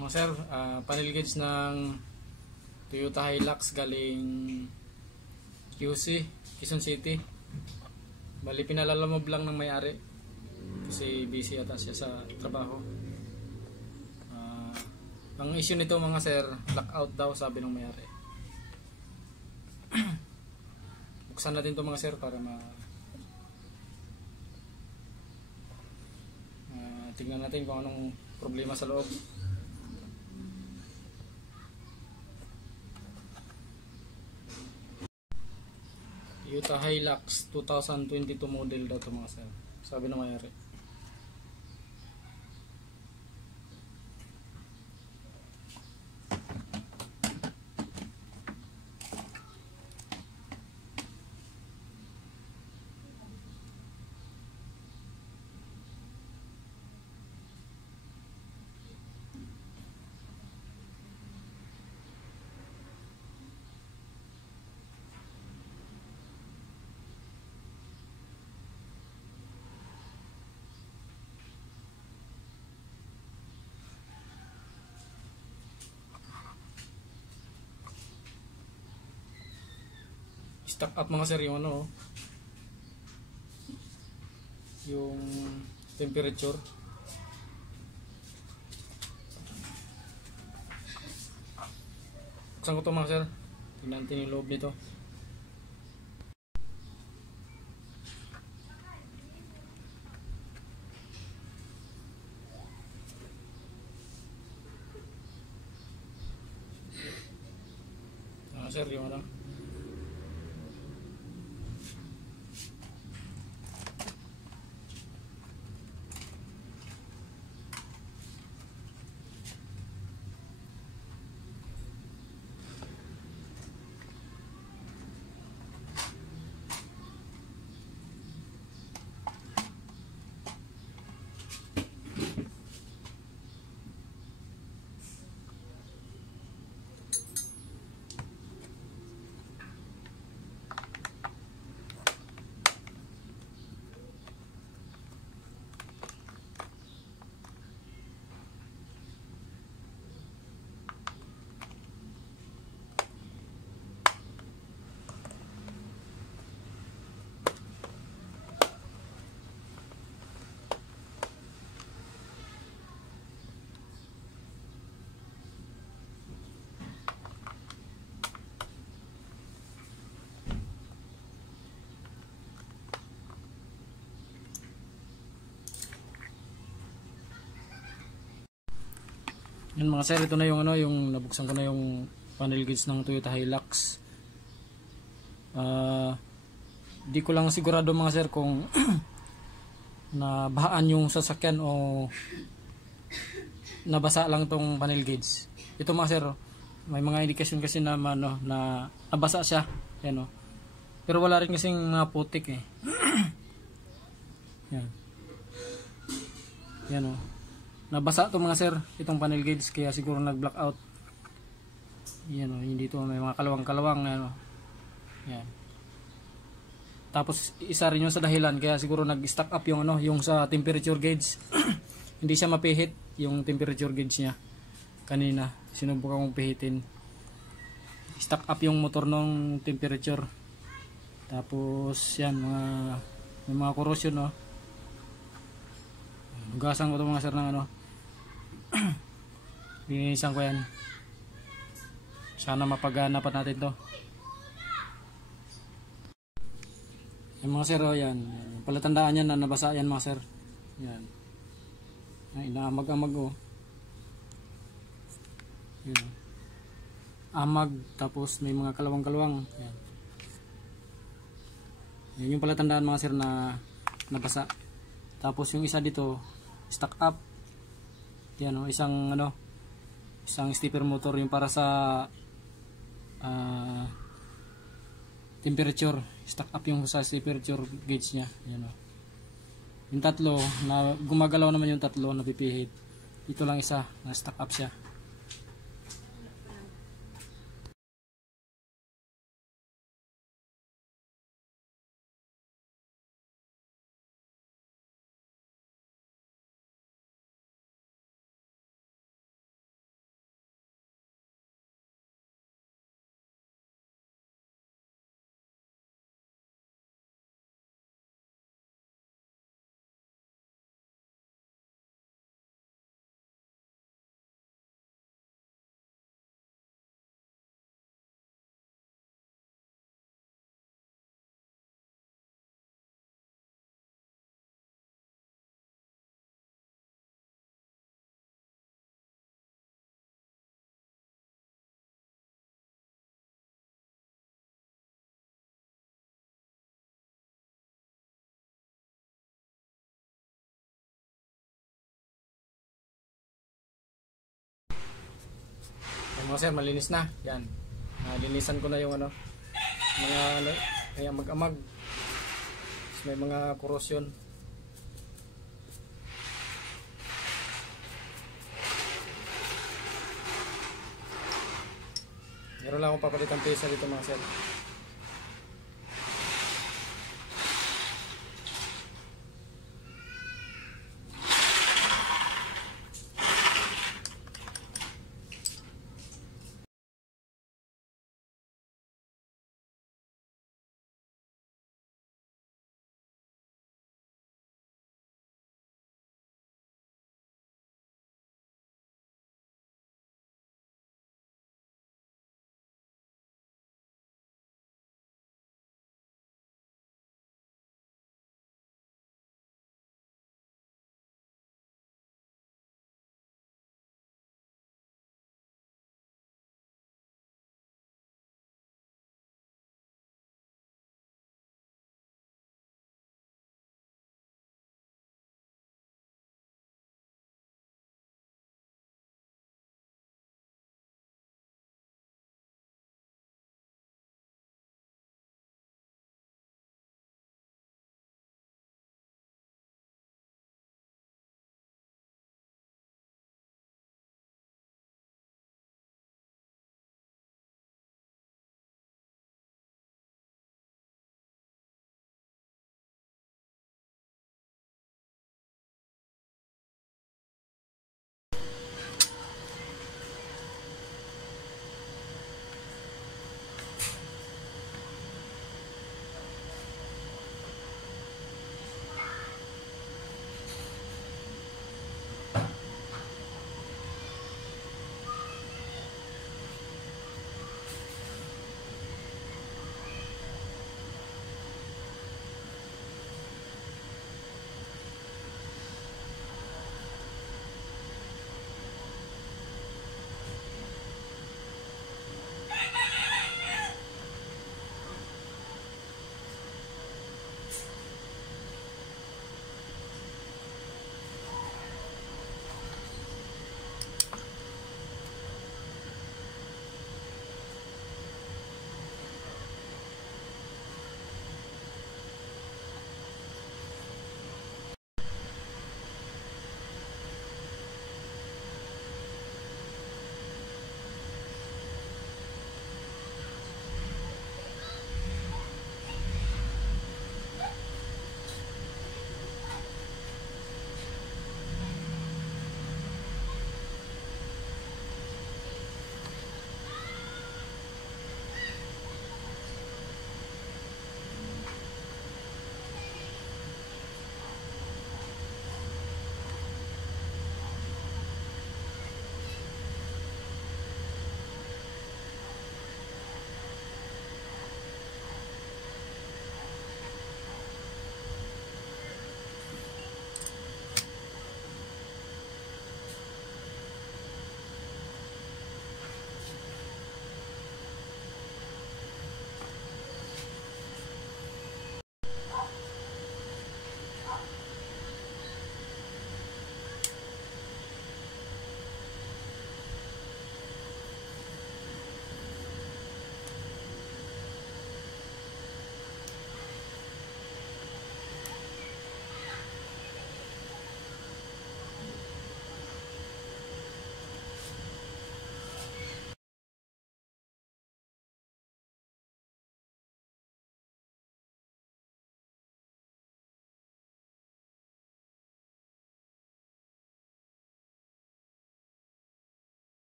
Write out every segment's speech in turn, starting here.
Mga sir, panel gauge ng Toyota Hilux galing QC, Quezon City. Bali pinalalamob lang ng may-ari kasi busy ata siya sa trabaho. Ang issue nito mga sir, blackout daw sabi ng may-ari. Buksan natin to mga sir para tingnan natin kung anong problema sa loob. Toyota Hilux 2022 model daw ito mga sir, sabi ng may-ari. Stock up mga sir yung ano, yung temperature. Buksan ko to mga sir, tingnan natin yung loob nito. Sir yung ano, yun mga sir, ito na yung ano, yung nabuksan ko na yung panel gauge ng Toyota Hilux. Di ko lang sigurado mga sir kung nabahaan yung sasakyan o nabasa lang tong panel gauge. Ito mga sir, may mga indikasyon kasi na ano, na nabasa siya, yan, pero wala rin kasing mga putik eh. Yan. Yan nabasa to mga sir, itong panel gauge, kaya siguro nag-blackout. Yan hindi to, may mga kalawang-kalawang yan. Tapos isa rin yung sa dahilan kaya siguro nag-stack up yung yung sa temperature gauge. Hindi siya mapihit yung temperature gauge niya. Kanina sinubukan kong pihitin. Stack up yung motor ng temperature. Tapos yan may mga corrosion Hugasan ko ito mga sir ng linisan ko yan. Sana mapagana pa natin to. Yung mga sir yan. Palatandaan yan na nabasa yan mga sir. Yan. Inaamag-amag Yan. Amag, tapos may mga kalawang-kalawang. Yan. Yan yung palatandaan mga sir na nabasa. Tapos yung isa dito stock up. Yan isang stepper motor yung para sa temperature. Stock up yung sa temperature gauge niya. Yan yung tatlo na gumagalaw naman, yung tatlo na pipihit. Ito lang isa na stock up siya. mga sir, malinis na. Yan. Linisan ko na yung ano, mga ano, kaya mag-amag. May mga korosyon. Meron lang akong papalitang pesa dito mga sir.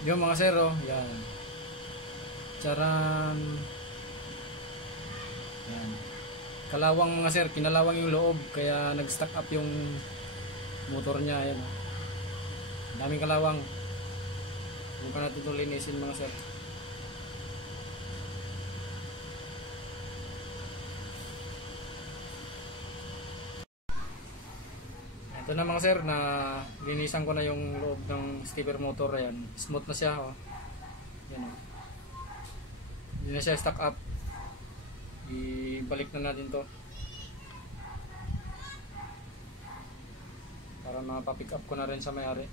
Yung mga sir, oh, yan. Charan. Yan. Kalawang mga sir, kinalawang yung loob kaya nag-stack up yung motor niya, ayan. Daming kalawang. Huwag ka natin itong linisin mga sir. Ito na mga sir, na linisan ko na yung loob ng skipper motor, ayan. Smooth na siya, oh. Yan, oh. Hindi na siya stock up. Ibalik na natin to para mapapick up ko na rin sa may-ari.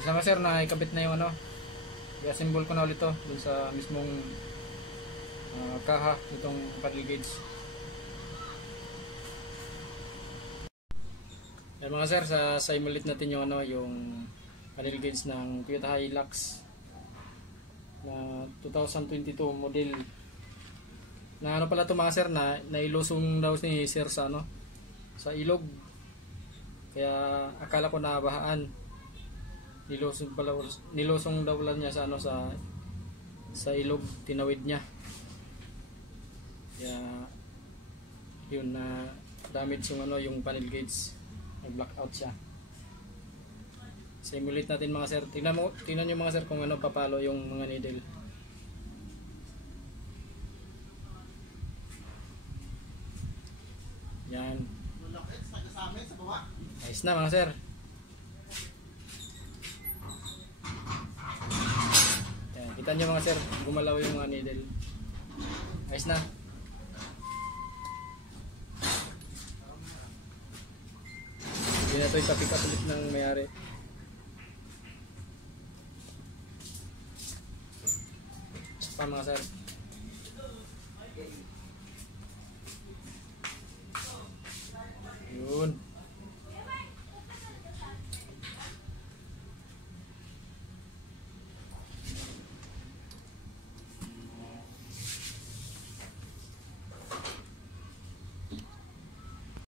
Sama sir, na ikabit na yung ano, i-assemble ko na ulit to dun sa mismong kaha itong paddle gauge. Yan mga sir, sa imulit natin yung ano, yung paddle gauge ng Toyota Hilux na 2022 model. Na ano pala to mga sir, na nailusong daw ni sir sa ano, sa ilog. Kaya akala ko nabahaan. Nilusong daw lang niya sa ano, sa ilog, tinawid niya. Kaya yun na damage yung ano, yung panel gauge, nag-blackout siya. Simulate natin mga sir. Tingnan niyo mga sir kung ano papalo yung mga needle. Yan. Ayos na mga sir. Kita nyo mga sir, gumalaw yung mga needle. Ayos na. Hindi na ito ipapick up ulit ng may-ari. Pa mga sir.